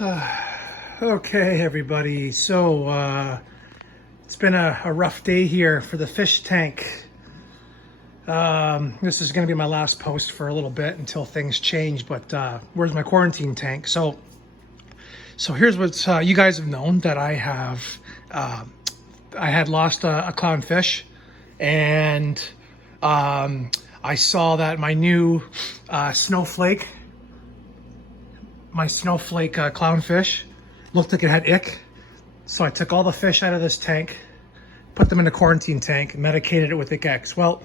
Okay, everybody. So it's been a rough day here for the fish tank. This is going to be my last post for a little bit until things change. But where's my quarantine tank? So here's what you guys have known, that I had lost a clownfish, and I saw that my new snowflake clownfish looked like it had ick. So I took all the fish out of this tank, put them in a quarantine tank, medicated it with ICX. Well,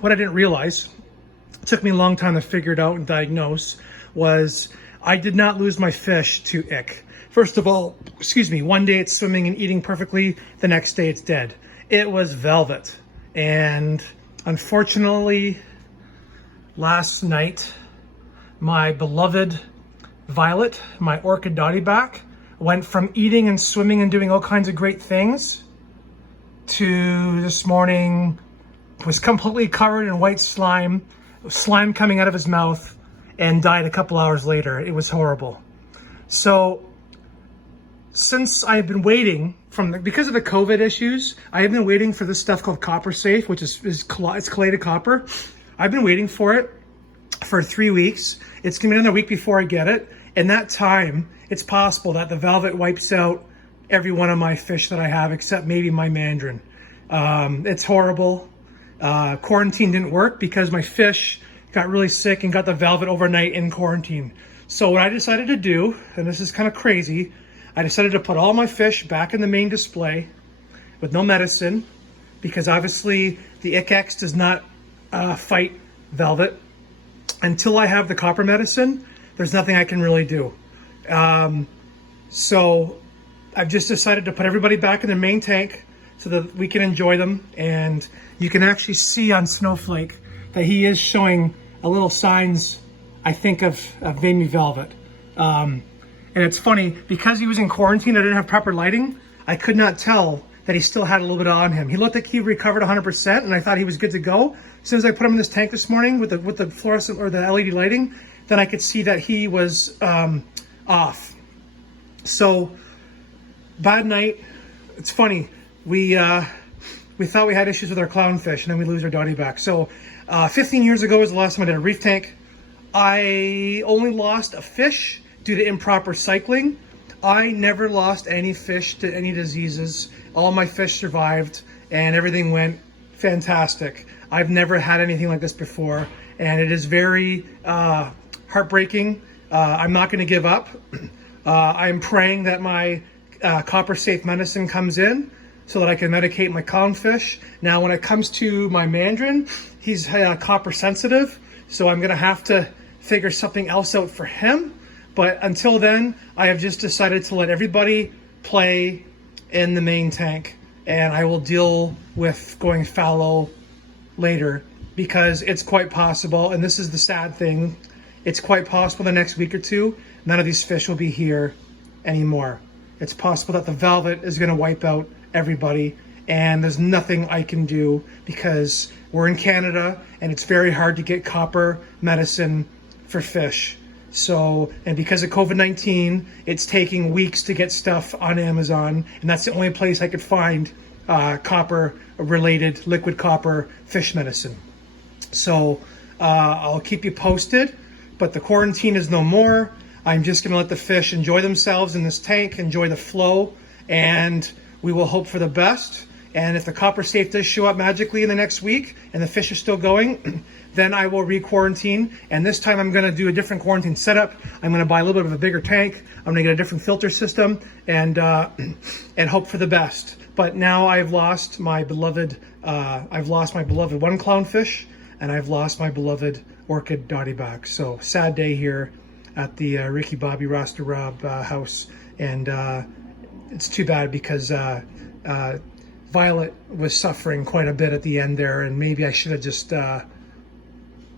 what I didn't realize, it took me a long time to figure it out and diagnose, was I did not lose my fish to ick. First of all, one day it's swimming and eating perfectly, the next day it's dead. It was velvet. And unfortunately, last night, my beloved Violet, my orchid dottyback, went from eating and swimming and doing all kinds of great things to this morning was completely covered in white slime coming out of his mouth, and died a couple hours later. It was horrible. So since I've been waiting because of the COVID issues, I have been waiting for this stuff called Copper Safe, which is it's chelated copper. I've been waiting for it for 3 weeks. It's gonna be another week before I get it. In that time, it's possible that the velvet wipes out every one of my fish that I have, except maybe my mandarin. It's horrible. Quarantine didn't work because my fish got really sick and got the velvet overnight in quarantine. So what I decided to do, and this is kind of crazy, I decided to put all my fish back in the main display with no medicine, because obviously the ICX does not fight velvet. Until I have the copper medicine, there's nothing I can really do. So I've just decided to put everybody back in the main tank so that we can enjoy them. And you can actually see on Snowflake that he is showing a little signs, I think, of veiny velvet. And it's funny, because he was in quarantine, I didn't have proper lighting, I could not tell that he still had a little bit on him. He looked like he recovered 100%, and I thought he was good to go. As soon as I put him in this tank this morning with the fluorescent or the LED lighting, then I could see that he was off. So bad night. It's funny. We thought we had issues with our clownfish, and then we lose our dottyback. So 15 years ago was the last time I did a reef tank. I only lost a fish due to improper cycling. I never lost any fish to any diseases. All my fish survived and everything went fantastic. I've never had anything like this before, and it is very heartbreaking. I'm not going to give up. I'm praying that my Copper Safe medicine comes in so that I can medicate my clownfish. Now, when it comes to my mandarin, he's copper sensitive, so I'm going to have to figure something else out for him. But until then, I have just decided to let everybody play in the main tank, and I will deal with going fallow later, because it's quite possible, and this is the sad thing, it's quite possible the next week or two, none of these fish will be here anymore. It's possible that the velvet is going to wipe out everybody, and there's nothing I can do because we're in Canada and it's very hard to get copper medicine for fish. So, and because of COVID-19, it's taking weeks to get stuff on Amazon, and that's the only place I could find copper-related, liquid copper fish medicine. So I'll keep you posted, but the quarantine is no more. I'm just gonna let the fish enjoy themselves in this tank, enjoy the flow, and we will hope for the best. And if the Copper Safe does show up magically in the next week and the fish are still going, then I will re-quarantine. And this time I'm gonna do a different quarantine setup. I'm gonna buy a little bit of a bigger tank. I'm gonna get a different filter system and hope for the best. But now I've lost my beloved one clownfish, and I've lost my beloved orchid dottyback. So sad day here at the Ricky Bobby Rasta Rob house. And it's too bad because Violet was suffering quite a bit at the end there, and maybe I should have just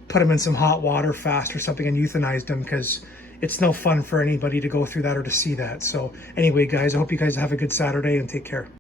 put him in some hot water fast or something and euthanized him, because it's no fun for anybody to go through that or to see that. So anyway, guys, I hope you guys have a good Saturday and take care.